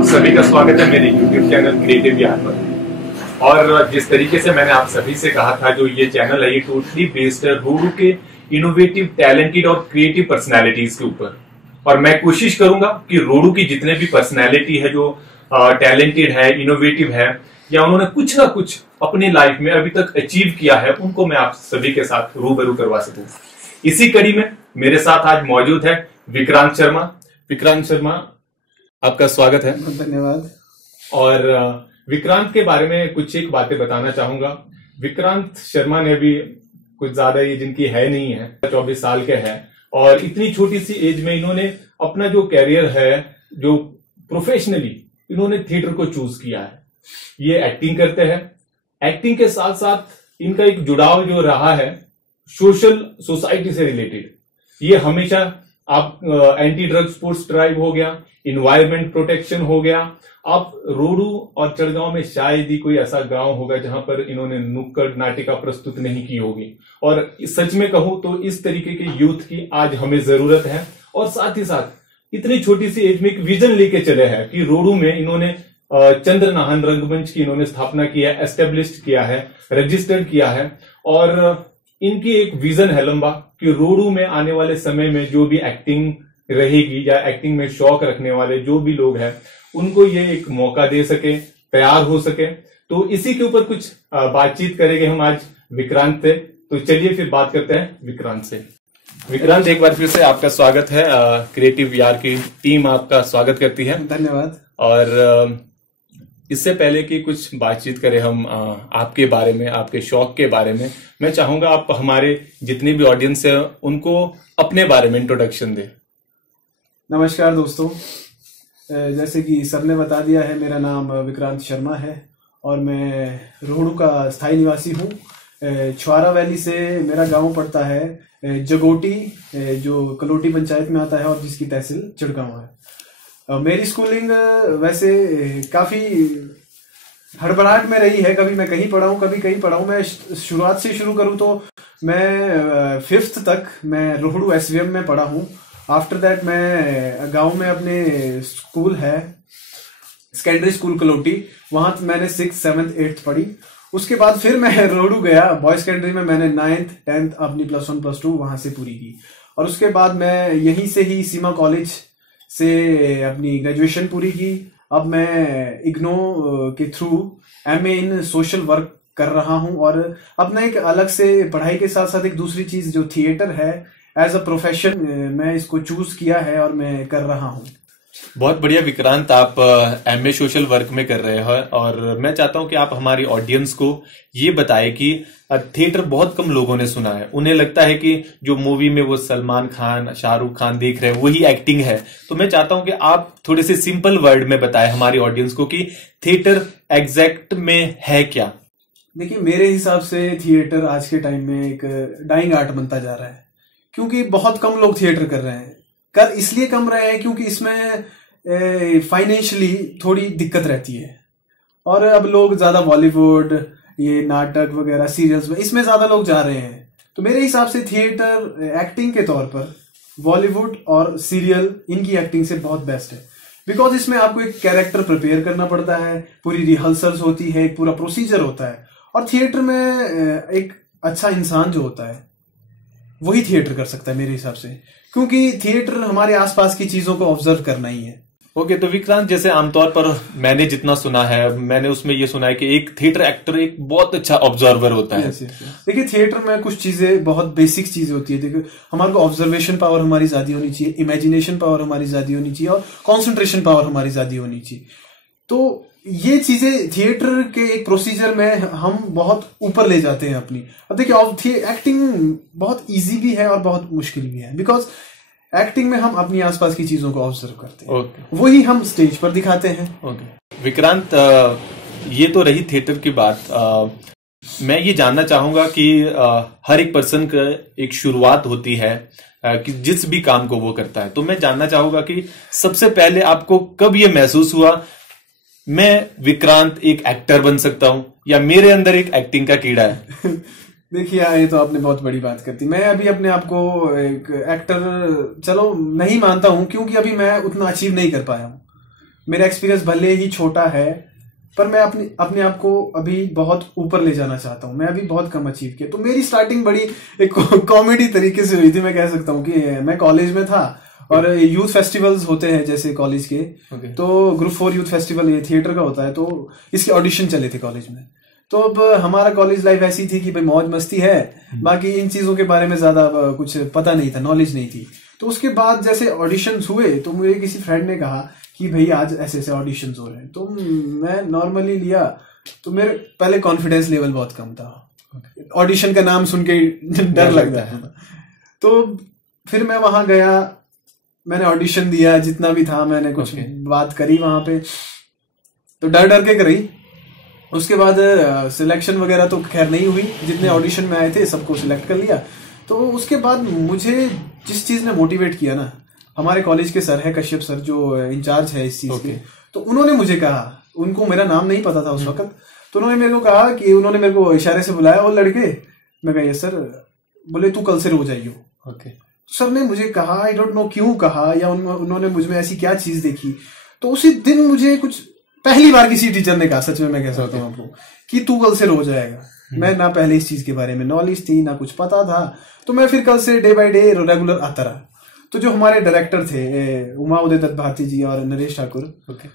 आप सभी का स्वागत है मेरे YouTube चैनल क्रिएटिव यार पर। और जिस तरीके से मैंने आप सभी से कहा था, जो ये चैनल है ये टोटली बेस्ड है रोडू के इनोवेटिव, टैलेंटेड और क्रिएटिव पर्सनैलिटीज के ऊपर। और मैं कोशिश करूंगा कि रोडू की जितने भी पर्सनैलिटी है, जो टैलेंटेड है, इनोवेटिव है, या उन्होंने कुछ ना कुछ अपनी लाइफ में अभी तक अचीव किया है, उनको मैं आप सभी के साथ रूबरू करवा सकूं। इसी कड़ी में मेरे साथ आज मौजूद है विक्रांत शर्मा। विक्रांत शर्मा, आपका स्वागत है। धन्यवाद। और विक्रांत के बारे में कुछ एक बातें बताना चाहूंगा। विक्रांत शर्मा ने भी कुछ ज्यादा ये जिनकी है नहीं है, 24 साल के हैं, और इतनी छोटी सी एज में इन्होंने अपना जो कैरियर है, जो प्रोफेशनली इन्होंने थिएटर को चूज किया है। ये एक्टिंग करते हैं। एक्टिंग के साथ साथ इनका एक जुड़ाव जो रहा है सोसाइटी से रिलेटेड। ये हमेशा आप एंटी ड्रग स्पोर्ट्स ड्राइव हो गया, इन्वायरमेंट प्रोटेक्शन हो गया। आप रोडू और चढ़गांव में शायद ही कोई ऐसा गांव होगा जहां पर इन्होंने नुक्कड़ नाटिका प्रस्तुत नहीं की होगी। और सच में कहूं तो इस तरीके के यूथ की आज हमें जरूरत है। और साथ ही साथ इतनी छोटी सी एज में एक विजन लेके चले हैं कि रोडू में इन्होंने चंद्रनाहन रंगमंच की इन्होंने स्थापना की है, एस्टेब्लिश किया है, रजिस्टर्ड किया है। और इनकी एक विजन है लंबा कि रोडू में आने वाले समय में जो भी एक्टिंग रहेगी या एक्टिंग में शौक रखने वाले जो भी लोग हैं, उनको ये एक मौका दे सके, तैयार हो सके। तो इसी के ऊपर कुछ बातचीत करेंगे हम आज विक्रांत से। तो चलिए फिर बात करते हैं विक्रांत से। विक्रांत, एक बार फिर से आपका स्वागत है। क्रिएटिव यार की टीम आपका स्वागत करती है। धन्यवाद। और इससे पहले कि कुछ बातचीत करें हम आपके बारे में, आपके शौक के बारे में, मैं चाहूंगा आप हमारे जितनी भी ऑडियंस है उनको अपने बारे में इंट्रोडक्शन दें। नमस्कार दोस्तों, जैसे कि सर ने बता दिया है, मेरा नाम विक्रांत शर्मा है और मैं रोहड़ू का स्थायी निवासी हूँ। छुआरा वैली से मेरा गांव पड़ता है जगोटी, जो कलोटी पंचायत में आता है और जिसकी तहसील चढ़गांव है। मेरी स्कूलिंग वैसे काफी हड़बड़ाहट में रही है। कभी मैं कहीं पढ़ा हूँ, कभी कहीं पढ़ा हूँ। मैं शुरुआत से शुरू करूँ तो मैं 5th तक मैं रोहड़ू SVM में पढ़ा हूँ। आफ्टर दैट मैं गांव में अपने स्कूल है सेकेंडरी स्कूल कलोटी, वहां मैंने 6th 7th 8th पढ़ी। उसके बाद फिर मैं रोहड़ू गया बॉयज सेकेंडरी में, मैंने 9th 10th अपनी +1 +2 वहां से पूरी की। और उसके बाद मैं यहीं से ही सीमा कॉलेज से अपनी ग्रेजुएशन पूरी की। अब मैं इग्नो के थ्रू MA इन सोशल वर्क कर रहा हूं और अपना एक अलग से पढ़ाई के साथ साथ एक दूसरी चीज जो थिएटर है, एज अ प्रोफेशन मैं इसको चूज किया है और मैं कर रहा हूं। बहुत बढ़िया विक्रांत, आप MA सोशल वर्क में कर रहे हैं। और मैं चाहता हूं कि आप हमारी ऑडियंस को ये बताएं कि थिएटर बहुत कम लोगों ने सुना है। उन्हें लगता है कि जो मूवी में वो सलमान खान, शाहरुख खान देख रहे हैं वही एक्टिंग है। तो मैं चाहता हूं कि आप थोड़े से सिंपल वर्ड में बताएं हमारी ऑडियंस को कि थिएटर एग्जैक्ट में है क्या। देखिए, मेरे हिसाब से थिएटर आज के टाइम में एक डाइंग आर्ट बनता जा रहा है, क्योंकि बहुत कम लोग थिएटर कर रहे हैं। कर इसलिए कम रहे हैं क्योंकि इसमें फाइनेंशियली थोड़ी दिक्कत रहती है। और अब लोग ज्यादा बॉलीवुड, ये नाटक वगैरह, सीरियल्स में, इसमें ज्यादा लोग जा रहे हैं। तो मेरे हिसाब से थिएटर एक्टिंग के तौर पर बॉलीवुड और सीरियल इनकी एक्टिंग से बहुत बेस्ट है। बिकॉज इसमें आपको एक कैरेक्टर प्रिपेयर करना पड़ता है, पूरी रिहर्सल्स होती है, एक पूरा प्रोसीजर होता है। और थिएटर में एक अच्छा इंसान जो होता है वही थिएटर कर सकता है मेरे हिसाब से, क्योंकि थिएटर हमारे आसपास की चीजों को ऑब्जर्व करना ही है। ओके, तो विक्रांत, जैसे आमतौर पर मैंने जितना सुना है, मैंने उसमें ये सुना है कि एक थिएटर एक्टर एक बहुत अच्छा ऑब्जर्वर होता है। देखिए, थिएटर में कुछ चीजें, बहुत बेसिक चीजें होती है। देखिए, हमारे को ऑब्जर्वेशन पावर हमारी ज्यादा होनी चाहिए, इमेजिनेशन पावर हमारी ज्यादा होनी चाहिए और कॉन्सेंट्रेशन पावर हमारी ज्यादा होनी चाहिए। तो ये चीजें थिएटर के एक प्रोसीजर में हम बहुत ऊपर ले जाते हैं अपनी। अब देखिए, एक्टिंग बहुत इजी भी है और बहुत मुश्किल भी है। बिकॉज एक्टिंग में हम अपनी आसपास की चीजों को ऑब्जर्व करते हैं, वही हम स्टेज पर दिखाते हैं। विक्रांत, ये तो रही थिएटर की बात। मैं ये जानना चाहूंगा कि हर एक पर्सन का एक शुरुआत होती है कि जिस भी काम को वो करता है। तो मैं जानना चाहूंगा कि सबसे पहले आपको कब ये महसूस हुआ, मैं विक्रांत एक एक्टर बन सकता हूं, या मेरे अंदर एक एक्टिंग का कीड़ा है? देखिए, ये तो आपने बहुत बड़ी बात कर दी। मैं अभी अपने आप को एक एक्टर चलो नहीं मानता हूं, क्योंकि अभी मैं उतना अचीव नहीं कर पाया हूं। मेरा एक्सपीरियंस भले ही छोटा है, पर मैं अपने आप को अभी बहुत ऊपर ले जाना चाहता हूँ। मैं अभी बहुत कम अचीव किया। तो मेरी स्टार्टिंग बड़ी एक कॉमेडी तरीके से हुई थी। मैं कह सकता हूँ कि मैं कॉलेज में था और यूथ फेस्टिवल्स होते हैं जैसे कॉलेज के, तो ग्रुप 4 यूथ फेस्टिवल ये थिएटर का होता है, तो इसके ऑडिशन चले थे कॉलेज में। तो अब हमारा कॉलेज लाइफ ऐसी थी कि भाई मौज मस्ती है, बाकी इन चीजों के बारे में ज्यादा कुछ पता नहीं था, नॉलेज नहीं थी। तो उसके बाद जैसे ऑडिशंस हुए तो मुझे किसी फ्रेंड ने कहा कि भाई आज ऐसे ऐसे ऑडिशंस हो रहे हैं, तो मैं नॉर्मली लिया। तो मेरे पहले कॉन्फिडेंस लेवल बहुत कम था, ऑडिशन का नाम सुन के डर लगता है। तो फिर मैं वहां गया, मैंने ऑडिशन दिया, जितना भी था मैंने कुछ बात करी वहां पे, तो डर डर के करी। उसके बाद सिलेक्शन वगैरह तो खैर नहीं हुई, जितने ऑडिशन में आए थे सबको सिलेक्ट कर लिया। तो उसके बाद मुझे जिस चीज ने मोटिवेट किया ना, हमारे कॉलेज के सर है कश्यप सर, जो इंचार्ज है इस चीज के, तो उन्होंने मुझे कहा, उनको मेरा नाम नहीं पता था उस वक्त, तो उन्होंने मेरे को कहा कि उन्होंने मेरे को इशारे से बुलाया, वो लड़के, मैं कहा यस सर, बोले तू कल से रो जाइयो। सर ने मुझे कहा, आई डोंट नो क्यों कहा, या उन्होंने मुझ में ऐसी क्या चीज देखी। तो उसी दिन मुझे कुछ पहली बार किसी टीचर ने कहा, सच में मैं कह सकता हूँ आपको, कि तू कल से रो जाएगा। मैं ना पहले इस चीज के बारे में नॉलेज थी, ना कुछ पता था। तो मैं फिर कल से डे बाय डे रेगुलर आता रहा। तो जो हमारे डायरेक्टर थे उमा उदय दत्त भारती जी और नरेश ठाकुर,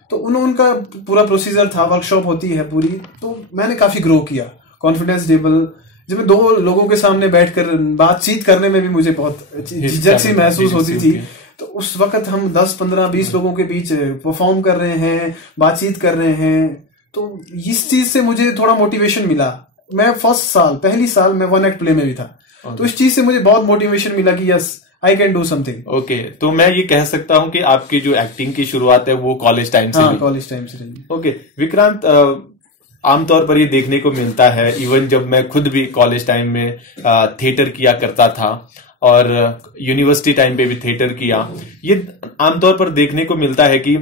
तो उनका पूरा प्रोसीजर था, वर्कशॉप होती है पूरी। तो मैंने काफी ग्रो किया, कॉन्फिडेंस लेवल। जब मैं 2 लोगों के सामने बैठकर बातचीत करने में भी मुझे बहुत झिझक सी महसूस होती थी। तो उस वक्त हम 10, 15, 20 लोगों के बीच परफॉर्म कर रहे हैं, बातचीत कर रहे हैं। तो इस चीज से मुझे थोड़ा मोटिवेशन मिला। मैं पहली साल मैं 1 एक्ट प्ले में भी था। तो इस चीज से मुझे बहुत मोटिवेशन मिला कि yes I can do something. Okay, तो मैं ये कह सकता हूँ कि आपकी जो एक्टिंग की शुरुआत है वो कॉलेज टाइम से हाँ, कॉलेज टाइम से रही। ओके विक्रांत, आमतौर पर ये देखने को मिलता है, इवन जब मैं खुद भी कॉलेज टाइम में थिएटर किया करता था और यूनिवर्सिटी टाइम पे भी थिएटर किया, ये आमतौर पर देखने को मिलता है कि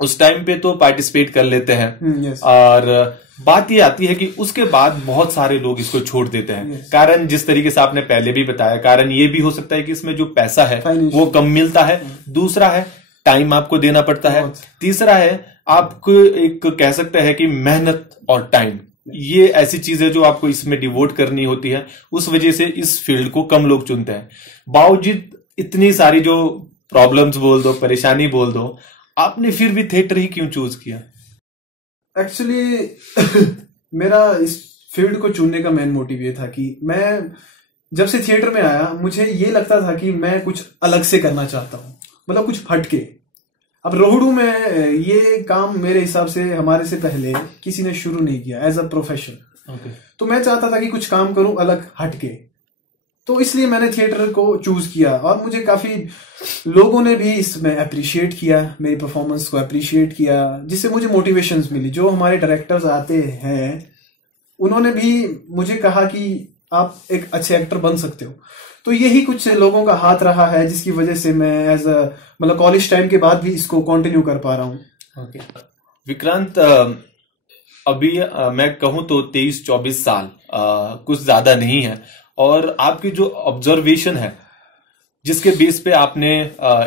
उस टाइम पे तो पार्टिसिपेट कर लेते हैं और बात ये आती है कि उसके बाद बहुत सारे लोग इसको छोड़ देते हैं। कारण जिस तरीके से आपने पहले भी बताया, कारण ये भी हो सकता है कि इसमें जो पैसा है वो कम मिलता है, दूसरा है टाइम आपको देना पड़ता है, तीसरा है आपको एक कह सकते हैं कि मेहनत और टाइम, ये ऐसी चीज है जो आपको इसमें डिवोट करनी होती है। उस वजह से इस फील्ड को कम लोग चुनते हैं। बावजूद इतनी सारी जो प्रॉब्लम्स बोल दो, परेशानी बोल दो, आपने फिर भी थिएटर ही क्यों चूज किया? एक्चुअली मेरा इस फील्ड को चुनने का मेन मोटिव ये था कि मैं जब से थिएटर में आया, मुझे ये लगता था कि मैं कुछ अलग से करना चाहता हूँ, मतलब कुछ हटके। अब रोहड़ू में ये काम मेरे हिसाब से हमारे से पहले किसी ने शुरू नहीं किया एज अ प्रोफेशन। तो मैं चाहता था कि कुछ काम करूं अलग हटके, तो इसलिए मैंने थिएटर को चूज किया। और मुझे काफी लोगों ने भी इसमें अप्रिशिएट किया, मेरी परफॉर्मेंस को अप्रिशिएट किया, जिससे मुझे मोटिवेशंस मिली। जो हमारे डायरेक्टर्स आते हैं उन्होंने भी मुझे कहा कि आप एक अच्छे एक्टर बन सकते हो। तो यही कुछ लोगों का हाथ रहा है जिसकी वजह से मैं एज अ मतलब कॉलेज टाइम के बाद भी इसको कंटिन्यू कर पा रहा हूँ। विक्रांत, अभी मैं कहूँ तो 23-24 साल कुछ ज्यादा नहीं है, और आपकी जो ऑब्जर्वेशन है जिसके बेस पे आपने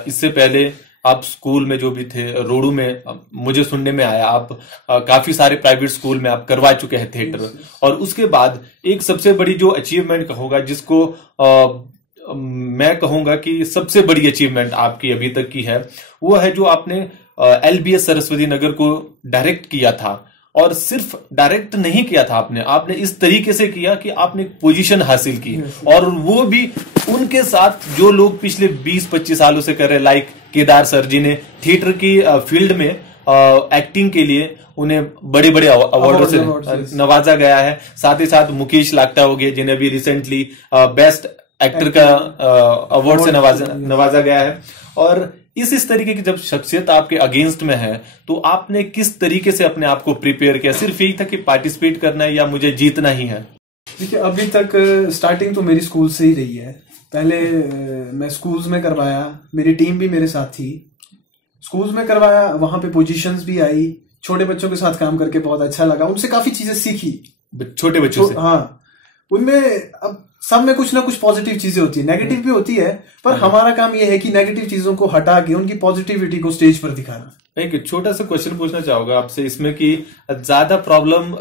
इससे पहले आप स्कूल में जो भी थे रोडू में, मुझे सुनने में आया आप काफी सारे प्राइवेट स्कूल में आप करवा चुके हैं थिएटर, और उसके बाद एक सबसे बड़ी जो अचीवमेंट कहूंगा, जिसको मैं कहूंगा कि सबसे बड़ी अचीवमेंट आपकी अभी तक की है, वो है जो आपने LBS सरस्वती नगर को डायरेक्ट किया था। और सिर्फ डायरेक्ट नहीं किया था आपने इस तरीके से किया कि आपने पोजीशन हासिल की, और वो भी उनके साथ जो लोग पिछले 20-25 सालों से कर रहे, लाइक केदार सर जी ने थिएटर की फील्ड में एक्टिंग के लिए उन्हें बड़े बड़े अवार्डों से नवाजा गया है। साथ ही साथ मुकेश लाक्टा हो गए, जिन्हें भी रिसेंटली बेस्ट एक्टर का अवार्ड से नवाजा गया है। और इस तरीके की जब शख्सियत आपके अगेंस्ट में है, तो आपने किस तरीके से अपने आप को प्रिपेयर किया? सिर्फ यही था कि पार्टिसिपेट करना है या मुझे जीतना ही है? देखिए, अभी तक स्टार्टिंग तो मेरी स्कूल से ही रही है। पहले मैं स्कूल्स में करवाया, मेरी टीम भी मेरे साथ थी, स्कूल्स में करवाया, वहां पे पोजीशंस भी आई, छोटे बच्चों के साथ काम करके बहुत अच्छा लगा, उनसे काफी चीजें सीखी। छोटे बच्चों से? हाँ, उनमें अब सब में कुछ ना कुछ पॉजिटिव चीजें होती है, नेगेटिव भी होती है, पर हमारा काम यह है कि नेगेटिव चीजों को हटा के उनकी पॉजिटिविटी को स्टेज पर दिखाना। एक छोटा सा क्वेश्चन पूछना चाहूंगा आपसे इसमें कि ज्यादा प्रॉब्लम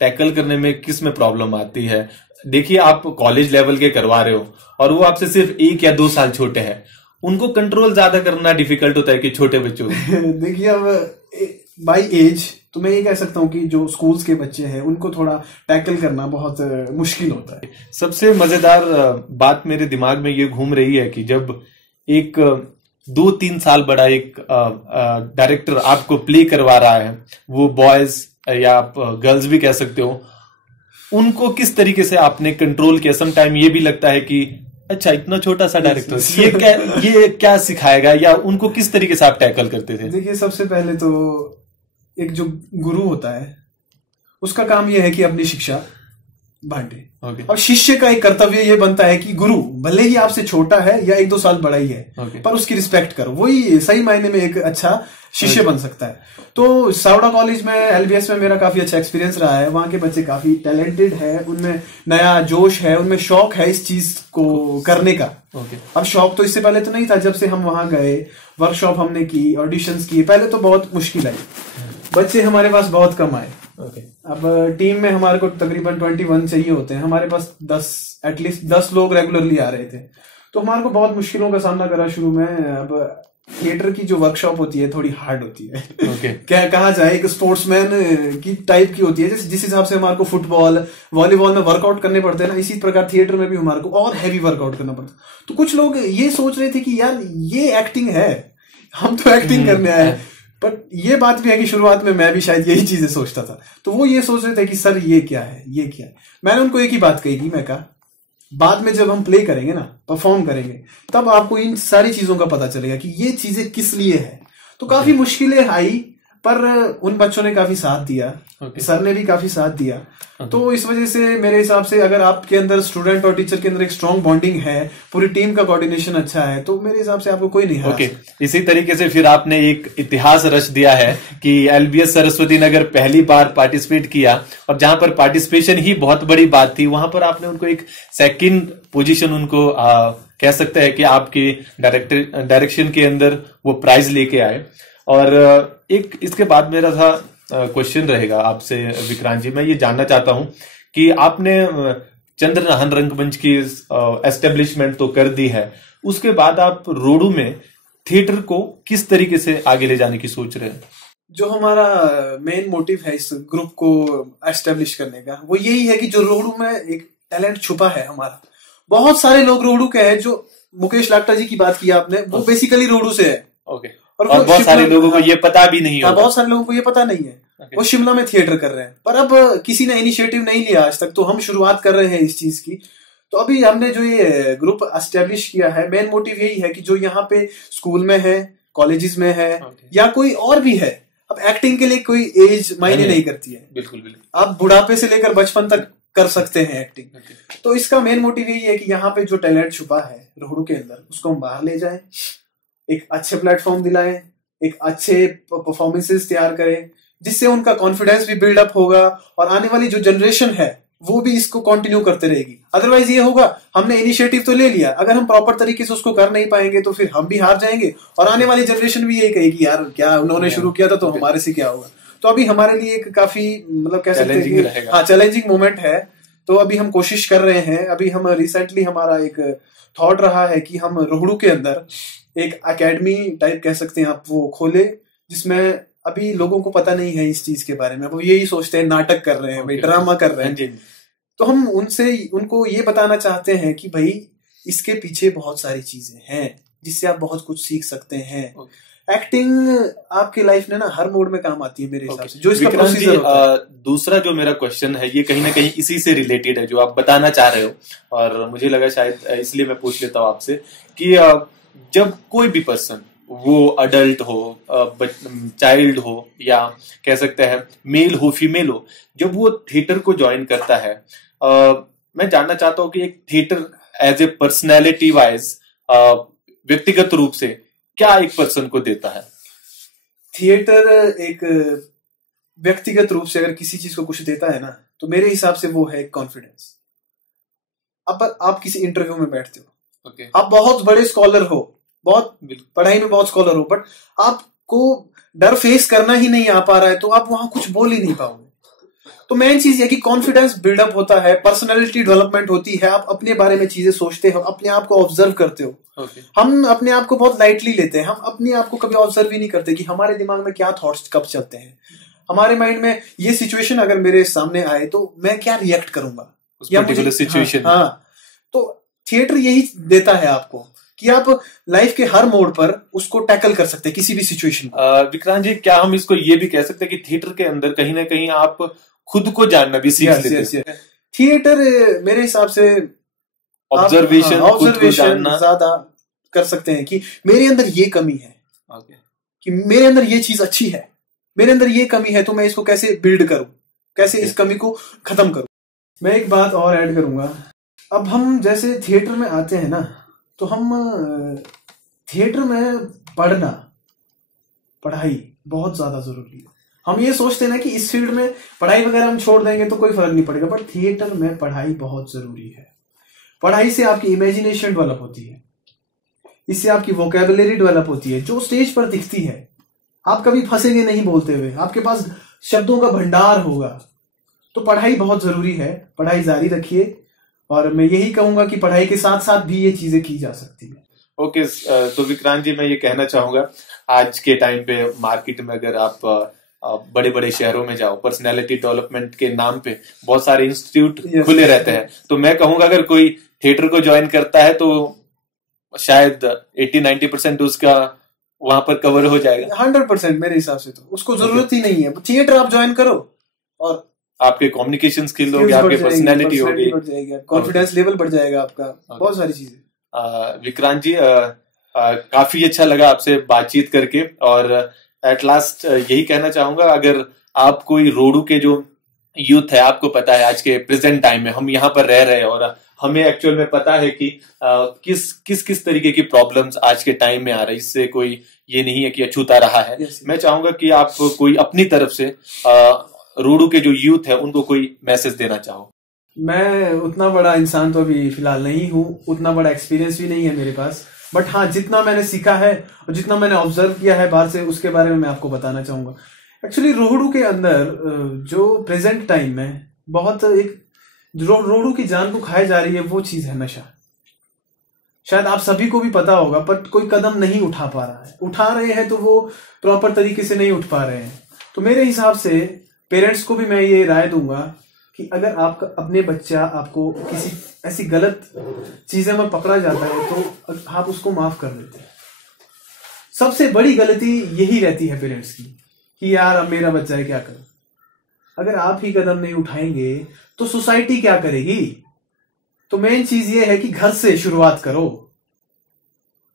टैकल करने में किस में प्रॉब्लम आती है? देखिए, आप कॉलेज लेवल के करवा रहे हो और वो आपसे सिर्फ 1 या 2 साल छोटे हैं, उनको कंट्रोल ज्यादा करना डिफिकल्ट होता है कि छोटे बच्चों को? देखिए, अब बाय एज तो मैं ये कह सकता हूँ कि जो स्कूल्स के बच्चे हैं उनको थोड़ा टैकल करना बहुत मुश्किल होता है। सबसे मजेदार बात मेरे दिमाग में ये घूम रही है कि जब एक 2-3 साल बड़ा एक डायरेक्टर आपको प्ले करवा रहा है, वो बॉयज या आप गर्ल्स भी कह सकते हो, उनको किस तरीके से आपने कंट्रोल किया? सम टाइम ये भी लगता है कि अच्छा, इतना छोटा सा डायरेक्टर ये क्या सिखाएगा, या उनको किस तरीके से आप टैकल करते थे? देखिए, सबसे पहले तो एक जो गुरु होता है उसका काम यह है कि अपनी शिक्षा बांटे। और शिष्य का एक कर्तव्य ये बनता है कि गुरु भले ही आपसे छोटा है या 1-2 साल बड़ा ही है, पर उसकी रिस्पेक्ट करो, वही सही मायने में एक अच्छा शिष्य बन सकता है। तो सावड़ा कॉलेज में, एलबीएस में मेरा काफी अच्छा एक्सपीरियंस रहा है। वहां के बच्चे काफी टैलेंटेड है, उनमें नया जोश है, उनमें शौक है इस चीज को करने का। अब शौक तो इससे पहले तो नहीं था, जब से हम वहां गए, वर्कशॉप हमने की, ऑडिशंस किए, पहले तो बहुत मुश्किल आई, बच्चे हमारे पास बहुत कम आए। अब टीम में हमारे को तकरीबन 21 चाहिए होते हैं, हमारे पास 10 एटलीस्ट 10 लोग रेगुलरली आ रहे थे, तो हमारे को बहुत मुश्किलों का सामना करा शुरू में। अब थिएटर की जो वर्कशॉप होती है थोड़ी हार्ड होती है। क्या कहा जाए, एक स्पोर्ट्समैन की टाइप की होती है, जिस हिसाब से हमारे को फुटबॉल, वॉलीबॉल में वर्कआउट करने पड़ते हैं ना, इसी प्रकार थिएटर में भी हमारे को और हैवी वर्कआउट करना पड़ता है। तो कुछ लोग ये सोच रहे थे कि यार ये एक्टिंग है, हम तो एक्टिंग करने आए हैं। पर ये बात भी है कि शुरुआत में मैं भी शायद यही चीजें सोचता था, तो वो ये सोच रहे थे कि सर ये क्या है, ये क्या है। मैंने उनको एक ही बात कही कि मैं कहा, बाद में जब हम प्ले करेंगे ना, परफॉर्म करेंगे, तब आपको इन सारी चीजों का पता चलेगा कि ये चीजें किस लिए है। तो काफी मुश्किलें आई, पर उन बच्चों ने काफी साथ दिया, सर ने भी काफी साथ दिया। तो इस वजह से मेरे हिसाब से अगर आपके अंदर स्टूडेंट और टीचर के अंदर एक स्ट्रॉन्ग बॉन्डिंग है, पूरी टीम का कोऑर्डिनेशन अच्छा है, तो मेरे हिसाब से आपको कोई नहीं है। इसी तरीके से फिर आपने एक इतिहास रच दिया है कि एलबीएस सरस्वती नगर पहली बार पार्टिसिपेट किया, और जहां पर पार्टिसिपेशन ही बहुत बड़ी बात थी, वहां पर आपने उनको एक सेकंड पोजीशन, उनको कह सकते हैं कि आपके डायरेक्शन के अंदर वो प्राइज लेके आए। और एक इसके बाद मेरा था क्वेश्चन रहेगा आपसे विक्रांत जी, मैं ये जानना चाहता हूं कि आपने चंद्रनाहन रंगमंच की एस्टेब्लिशमेंट तो कर दी है, उसके बाद आप रोडू में थिएटर को किस तरीके से आगे ले जाने की सोच रहे हैं? जो हमारा मेन मोटिव है इस ग्रुप को एस्टेब्लिश करने का, वो यही है कि जो रोडू में एक टैलेंट छुपा है हमारा, बहुत सारे लोग रोडू के हैं। जो मुकेश लाक्टा जी की बात की आपने, वो बेसिकली रोडू से है। और बहुत सारे लोगों को ये पता भी नहीं है। बहुत सारे लोगों को ये पता नहीं है। वो शिमला में थिएटर कर रहे हैं, पर अब किसी ने इनिशिएटिव नहीं लिया आज तक, तो हम शुरुआत कर रहे हैं इस चीज की। तो अभी हमने जो ये ग्रुप एस्टेब्लिश किया है, मेन मोटिव यही है कि जो यहाँ पे स्कूल में है, कॉलेजेस में है, या कोई और भी है, अब एक्टिंग के लिए कोई एज मायने नहीं करती है। बिल्कुल। आप बुढ़ापे से लेकर बचपन तक कर सकते हैं एक्टिंग। तो इसका मेन मोटिव यही है कि यहाँ पे जो टैलेंट छुपा है रोहड़ू के अंदर, उसको हम बाहर ले जाएं, एक अच्छे प्लेटफॉर्म दिलाएं, एक अच्छे परफॉर्मेंसेस तैयार करें, जिससे उनका कॉन्फिडेंस भी बिल्डअप होगा, और आने वाली जो जनरेशन है वो भी इसको कंटिन्यू करते रहेगी। अदरवाइज ये होगा, हमने इनिशिएटिव तो ले लिया, अगर हम प्रॉपर तरीके से उसको कर नहीं पाएंगे तो फिर हम भी हार जाएंगे, और आने वाली जनरेशन भी यही कहेगी यार क्या उन्होंने शुरू किया था तो हमारे से क्या होगा। तो अभी हमारे लिए एक काफी मतलब कह सकते हैं हाँ चैलेंजिंग मोमेंट है। तो अभी हम कोशिश कर रहे हैं। अभी हम रिसेंटली हमारा एक थॉट रहा है कि हम रोहड़ू के अंदर एक एकेडमी टाइप कह सकते हैं आप, वो खोले, जिसमें अभी लोगों को पता नहीं है इस चीज के बारे में। वो यही सोचते हैं नाटक कर रहे हैं, भाई ड्रामा कर रहे हैं। तो हम उनको ये बताना चाहते हैं कि भाई इसके पीछे बहुत सारी चीजें हैं जिससे आप बहुत कुछ सीख सकते हैं। एक्टिंग आपकी लाइफ में ना हर मोड में काम आती है मेरे हिसाब से। जो इसका प्रोसीजर होता है। दूसरा जो मेरा क्वेश्चन है ये कहीं ना कहीं इसी से रिलेटेड है जो आप बताना चाह रहे हो, और मुझे लगा शायद इसलिए मैं पूछ लेता हूँ आपसे कि जब कोई भी पर्सन, वो अडल्ट हो, चाइल्ड हो, या कह सकते हैं मेल हो फीमेल हो, जब वो थिएटर को ज्वाइन करता है, मैं जानना चाहता हूँ कि एक theatre as a personality wise व्यक्तिगत रूप से क्या एक पर्सन को देता है? थिएटर एक व्यक्तिगत रूप से अगर किसी चीज को कुछ देता है ना, तो मेरे हिसाब से वो है कॉन्फिडेंस। अब आप किसी इंटरव्यू में बैठते हो, ओके, आप बहुत बड़े स्कॉलर हो, बहुत पढ़ाई में बहुत स्कॉलर हो, बट आपको डर फेस करना ही नहीं आ पा रहा है, तो आप वहां कुछ बोल ही नहीं पाओगे। तो मेन चीज है कि कॉन्फिडेंस बिल्डअप होता है, पर्सनैलिटी डेवलपमेंट होती है, आप अपने बारे में चीजें सोचते हो, अपने आप को ऑब्जर्व करते हो। ओके, हम अपने आप को बहुत लाइटली लेते हैं, हम अपने आप को कभी ऑब्जर्व ही नहीं करते कि हमारे दिमाग में क्या थॉट्स कब चलते हैं। हमारे माइंड में ये सिचुएशन अगर मेरे सामने आए तो मैं क्या रिएक्ट करूंगा उस पर्टिकुलर सिचुएशन। हाँ, तो थिएटर यही देता है आपको कि आप लाइफ के हर मोड़ पर उसको टैकल कर सकते हैं, किसी भी सिचुएशन को। विक्रांत जी, क्या हम इसको ये भी कह सकते हैं कि थिएटर के अंदर कहीं ना कहीं आप खुद को जानना भी सीख लेते हैं? थिएटर मेरे हिसाब से ऑब्जर्वेशन ज्यादा कर सकते हैं कि मेरे अंदर ये कमी है, कि मेरे अंदर ये चीज अच्छी है, मेरे अंदर ये कमी है, तो मैं इसको कैसे बिल्ड करूं, कैसे इस कमी को खत्म करूं। मैं एक बात और ऐड करूंगा, अब हम जैसे थिएटर में आते हैं ना, तो हम थिएटर में पढ़ाई बहुत ज्यादा जरूरी है। हम ये सोचते हैं ना कि इस फील्ड में पढ़ाई वगैरह हम छोड़ देंगे तो कोई फर्क नहीं पड़ेगा, बट थिएटर में पढ़ाई बहुत जरूरी है। पढ़ाई से आपकी इमेजिनेशन डेवलप होती है, इससे आपकी वोकेबुलरी डेवलप होती है, जो स्टेज पर दिखती है। आप कभी फंसेंगे नहीं बोलते हुए, आपके पास शब्दों का भंडार होगा। तो पढ़ाई बहुत जरूरी है, पढ़ाई जारी रखिए, और मैं यही कहूंगा कि पढ़ाई के साथ साथ भी ये चीजें की जा सकती है। ओके, तो विक्रांत जी, मैं ये कहना चाहूंगा, आज के टाइम पे मार्केट में अगर आप बड़े बड़े शहरों में जाओ, पर्सनैलिटी डेवलपमेंट के नाम पे बहुत सारे इंस्टीट्यूट खुले रहते हैं। तो मैं कहूंगा अगर कोई थिएटर को ज्वाइन करता है तो शायद 80-90% उसका वहां पर कवर हो जाएगा। 100% मेरे हिसाब से तो उसको जरूरत ही नहीं है। थिएटर आप ज्वाइन करो और आपके कम्युनिकेशन स्किल होगी, आपकी पर्सनैलिटी होगी, कॉन्फिडेंस लेवल बढ़ जाएगा आपका, बहुत सारी चीजें। विक्रांत जी, काफी अच्छा लगा आपसे बातचीत करके, और एट लास्ट यही कहना चाहूंगा, अगर आप कोई रोडू के जो यूथ है, आपको पता है आज के प्रेजेंट टाइम में हम यहाँ पर रह रहे हैं और हमें एक्चुअल में पता है कि किस तरीके की प्रॉब्लम्स आज के टाइम में आ रही है, इससे कोई ये नहीं है कि अछूता रहा है। मैं चाहूंगा कि आप कोई अपनी तरफ से रोडू के जो यूथ है उनको कोई मैसेज देना चाहो। मैं उतना बड़ा इंसान तो अभी फिलहाल नहीं हूँ, उतना बड़ा एक्सपीरियंस भी नहीं है मेरे पास, बट हाँ, जितना मैंने सीखा है और जितना मैंने ऑब्जर्व किया है बाहर से, उसके बारे में मैं आपको बताना चाहूंगा। एक्चुअली रोहड़ू के अंदर जो प्रेजेंट टाइम में बहुत एक रोहड़ू की जान को खाई जा रही है, वो चीज है नशा। शायद आप सभी को भी पता होगा, बट कोई कदम नहीं उठा पा रहा है, उठा रहे हैं तो वो प्रॉपर तरीके से नहीं उठ पा रहे हैं। तो मेरे हिसाब से पेरेंट्स को भी मैं ये राय दूंगा कि अगर आपका अपने बच्चा आपको किसी ऐसी गलत चीजें में पकड़ा जाता है तो आप उसको माफ कर देते हैं। सबसे बड़ी गलती यही रहती है पेरेंट्स की कि यार अब मेरा बच्चा है, क्या करूं। अगर आप ही कदम नहीं उठाएंगे तो सोसाइटी क्या करेगी। तो मेन चीज ये है कि घर से शुरुआत करो।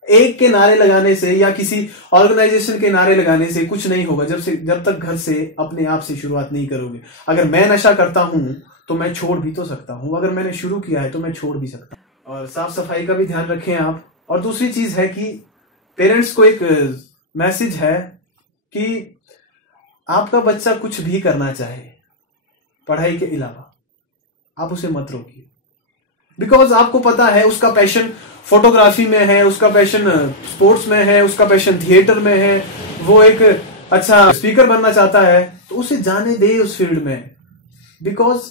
एक के नारे लगाने से या किसी ऑर्गेनाइजेशन के नारे लगाने से कुछ नहीं होगा जब तक घर से अपने आप से शुरुआत नहीं करोगे। अगर मैं नशा करता हूं तो मैं छोड़ भी तो सकता हूं, अगर मैंने शुरू किया है तो मैं छोड़ भी सकता हूं। और साफ सफाई का भी ध्यान रखें आप। और दूसरी चीज है कि पेरेंट्स को एक मैसेज है कि आपका बच्चा कुछ भी करना चाहे पढ़ाई के अलावा, आप उसे मत रोकिए। बिकॉज आपको पता है उसका पैशन फोटोग्राफी में है, उसका पैशन स्पोर्ट्स में है, उसका पैशन थिएटर में है, वो एक अच्छा स्पीकर बनना चाहता है, तो उसे जाने दे उस फील्ड में। बिकॉज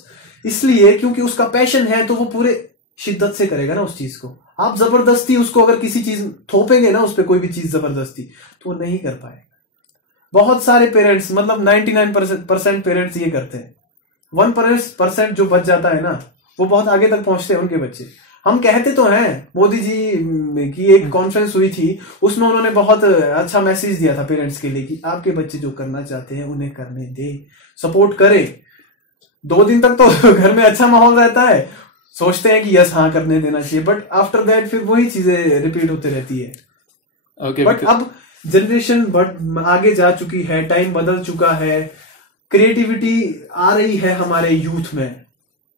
इसलिए क्योंकि उसका पैशन है तो वो पूरे शिद्दत से करेगा ना उस चीज को। आप जबरदस्ती उसको अगर किसी चीज थोपेंगे ना, उस पर कोई भी चीज जबरदस्ती, तो वो नहीं कर पाएगा। बहुत सारे पेरेंट्स, मतलब 99% पेरेंट्स ये करते हैं। 1% जो बच जाता है ना, वो बहुत आगे तक पहुंचते हैं उनके बच्चे। हम कहते तो हैं, मोदी जी की एक कॉन्फ्रेंस हुई थी, उसमें उन्होंने बहुत अच्छा मैसेज दिया था पेरेंट्स के लिए कि आपके बच्चे जो करना चाहते हैं उन्हें करने दे, सपोर्ट करें। 2 दिन तक तो घर में अच्छा माहौल रहता है, सोचते हैं कि यस हाँ करने देना चाहिए, बट आफ्टर दैट फिर वही चीजें रिपीट होते रहती है। बट अब जनरेशन आगे जा चुकी है, टाइम बदल चुका है, क्रिएटिविटी आ रही है हमारे यूथ में,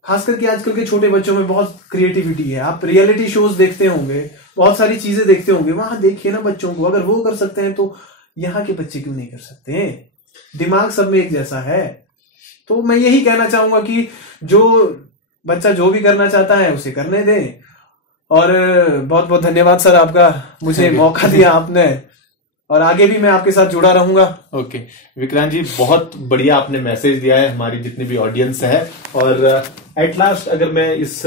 खास करके आजकल के छोटे बच्चों में बहुत क्रिएटिविटी है। आप रियलिटी शोज देखते होंगे, बहुत सारी चीजें देखते होंगे, वहां देखिए ना बच्चों को। अगर वो कर सकते हैं तो यहाँ के बच्चे क्यों नहीं कर सकते। दिमाग सब में एक जैसा है। तो मैं यही कहना चाहूंगा कि जो बच्चा जो भी करना चाहता है उसे करने दे। और बहुत बहुत धन्यवाद सर आपका, मुझे मौका दिया आपने, और आगे भी मैं आपके साथ जुड़ा रहूंगा। ओके विक्रांत जी, बहुत बढ़िया आपने मैसेज दिया है हमारी जितनी भी ऑडियंस है। और एट लास्ट अगर मैं इस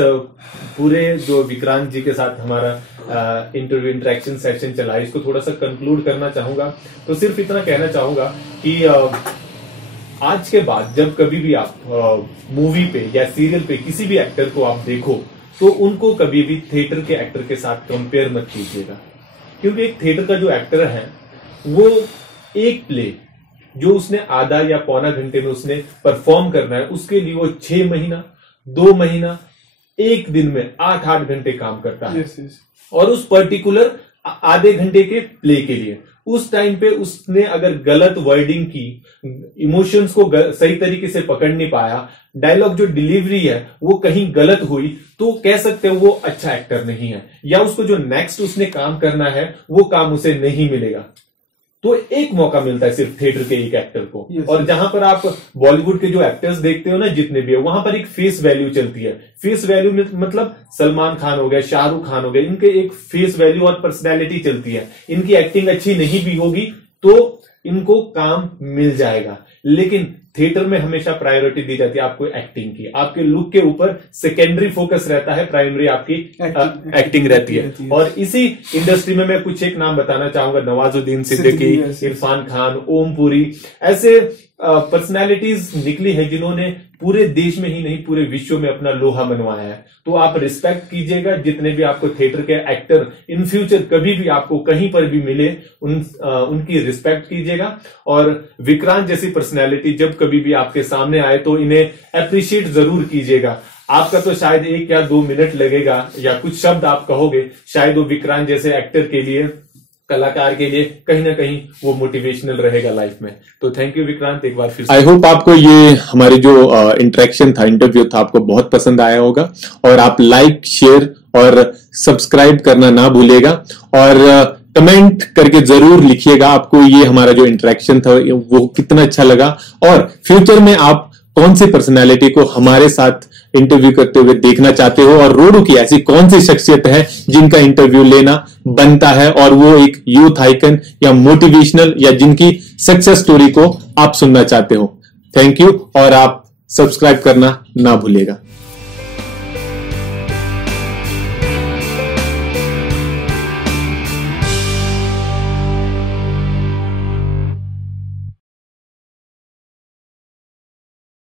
पूरे जो विक्रांत जी के साथ हमारा इंटरव्यू इंटरेक्शन सेशन चला है इसको थोड़ा सा कंक्लूड करना चाहूंगा, तो सिर्फ इतना कहना चाहूंगा कि आज के बाद जब कभी भी आप मूवी पे या सीरियल पे किसी भी एक्टर को आप देखो तो उनको कभी भी थिएटर के एक्टर के साथ कंपेयर मत कीजिएगा, क्योंकि एक थिएटर का जो एक्टर है वो एक प्ले जो उसने आधा या पौना घंटे में उसने परफॉर्म करना है उसके लिए वो 6 महीना 2 महीना 1 दिन में 8-8 घंटे काम करता है। yes, yes. और उस पर्टिकुलर आधे घंटे के प्ले के लिए उस टाइम पे उसने अगर गलत वर्डिंग की, इमोशंस को सही तरीके से पकड़ नहीं पाया, डायलॉग जो डिलीवरी है वो कहीं गलत हुई, तो कह सकते हो वो अच्छा एक्टर नहीं है, या उसको जो नेक्स्ट उसने काम करना है वो काम उसे नहीं मिलेगा। तो एक मौका मिलता है सिर्फ थिएटर के एक एक्टर को। yes, और जहां पर आप बॉलीवुड के जो एक्टर्स देखते हो ना जितने भी है, वहां पर एक फेस वैल्यू चलती है। फेस वैल्यू में मतलब सलमान खान हो गए, शाहरुख खान हो गए, इनके एक फेस वैल्यू और पर्सनैलिटी चलती है। इनकी एक्टिंग अच्छी नहीं भी होगी तो इनको काम मिल जाएगा, लेकिन थिएटर में हमेशा प्रायोरिटी दी जाती है आपको एक्टिंग की। आपके लुक के ऊपर सेकेंडरी फोकस रहता है, प्राइमरी आपकी एक्टिंग रहती है। और इसी इंडस्ट्री में मैं कुछ एक नाम बताना चाहूंगा, नवाजुद्दीन सिद्दीकी, इरफान खान, ओम पुरी, ऐसे पर्सनैलिटीज निकली है जिन्होंने पूरे देश में ही नहीं पूरे विश्व में अपना लोहा मनवाया है। तो आप रिस्पेक्ट कीजिएगा जितने भी आपको थिएटर के एक्टर इन फ्यूचर कभी भी आपको कहीं पर भी मिले, उनकी रिस्पेक्ट कीजिएगा। और विक्रांत जैसी पर्सनैलिटी जब कभी भी आपके सामने आए तो इन्हें अप्रिशिएट जरूर कीजिएगा। आपका तो शायद 1 या 2 मिनट लगेगा या कुछ शब्द आप कहोगे, शायद वो विक्रांत जैसे एक्टर के लिए, कलाकार के लिए कहीं ना कहीं वो मोटिवेशनल रहेगा लाइफ में। तो थैंक यू विक्रांत एक बार फिर। आई होप आपको ये हमारी जो इंटरेक्शन था, इंटरव्यू था, आपको बहुत पसंद आया होगा। और आप लाइक, शेयर और सब्सक्राइब करना ना भूलिएगा, और कमेंट करके जरूर लिखिएगा आपको ये हमारा जो इंटरेक्शन था वो कितना अच्छा लगा, और फ्यूचर में आप कौन सी पर्सनैलिटी को हमारे साथ इंटरव्यू करते हुए देखना चाहते हो, और रोडू की ऐसी कौन सी शख्सियत है जिनका इंटरव्यू लेना बनता है, और वो एक यूथ आइकन या मोटिवेशनल या जिनकी सक्सेस स्टोरी को आप सुनना चाहते हो। थैंक यू, और आप सब्सक्राइब करना ना भूलिएगा।